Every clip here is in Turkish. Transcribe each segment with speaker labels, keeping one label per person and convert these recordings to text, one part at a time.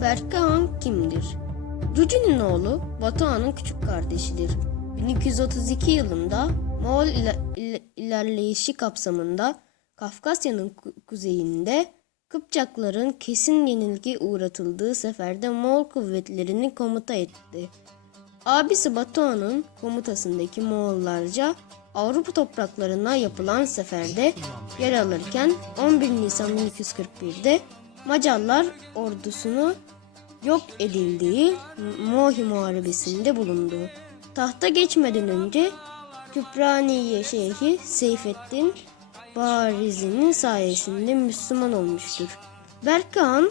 Speaker 1: Berke Han kimdir? Rücü'nün oğlu Batuhan'ın küçük kardeşidir. 1232 yılında Moğol ilerleyişi kapsamında Kafkasya'nın ku- kuzeyinde Kıpçakların kesin yenilgi uğratıldığı seferde Moğol kuvvetlerini komuta etti. Abisi Batuhan'ın komutasındaki Moğollarca Avrupa topraklarına yapılan seferde yer alırken 11 Nisan 1241'de Macarlar ordusunu yok edildiği Mohi Muharebesi'nde bulundu. Tahta geçmeden önce Küpraniye Şeyhi Seyfettin Barizi'nin sayesinde Müslüman olmuştur. Berkhan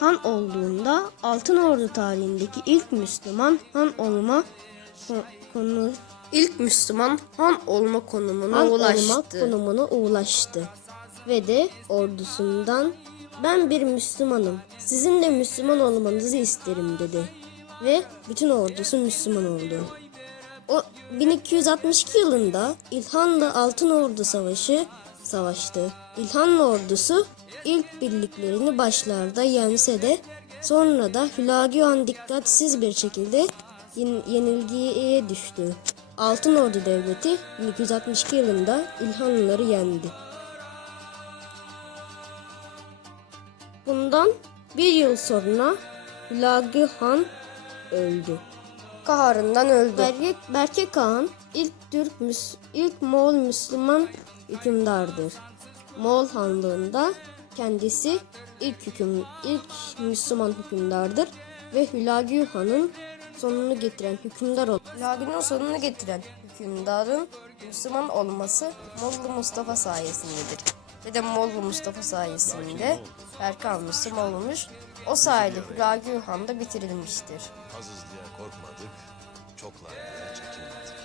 Speaker 1: Han olduğunda Altın Ordu tarihindeki ilk Müslüman han olma ko- konu ilk Müslüman han olma konumuna
Speaker 2: Han
Speaker 1: ulaştı.
Speaker 2: olmak konumuna ulaştı. Ve de ordusundan ben bir Müslümanım. Sizin de Müslüman olmanızı isterim dedi. Ve bütün ordusu Müslüman oldu. O 1262 yılında İlhan'la Altın Ordu Savaşı savaştı. İlhanlı ordusu ilk birliklerini başlarda yense de sonra da Hülagü Han dikkatsiz bir şekilde yen- yenilgiye düştü. Altın Ordu Devleti 1262 yılında İlhanlıları yendi. Bundan bir yıl sonra Hülagü Han öldü.
Speaker 1: Kaharından öldü.
Speaker 2: Berke, Berke Kağan ilk Türk Müs- ilk Moğol Müslüman hükümdardır. Moğol Hanlığında kendisi ilk hüküm ilk Müslüman hükümdardır ve Hülagü Han'ın sonunu getiren hükümdar oldu.
Speaker 1: Hülagü'nün sonunu getiren hükümdarın Müslüman olması Moğollu Mustafa sayesindedir. Ve de Moğollu Mustafa sayesinde Erkan Müslüman olmuş. O sayede Hülagü Han da bitirilmiştir.
Speaker 3: Azız diye korkmadık, çoklar diye çekindik.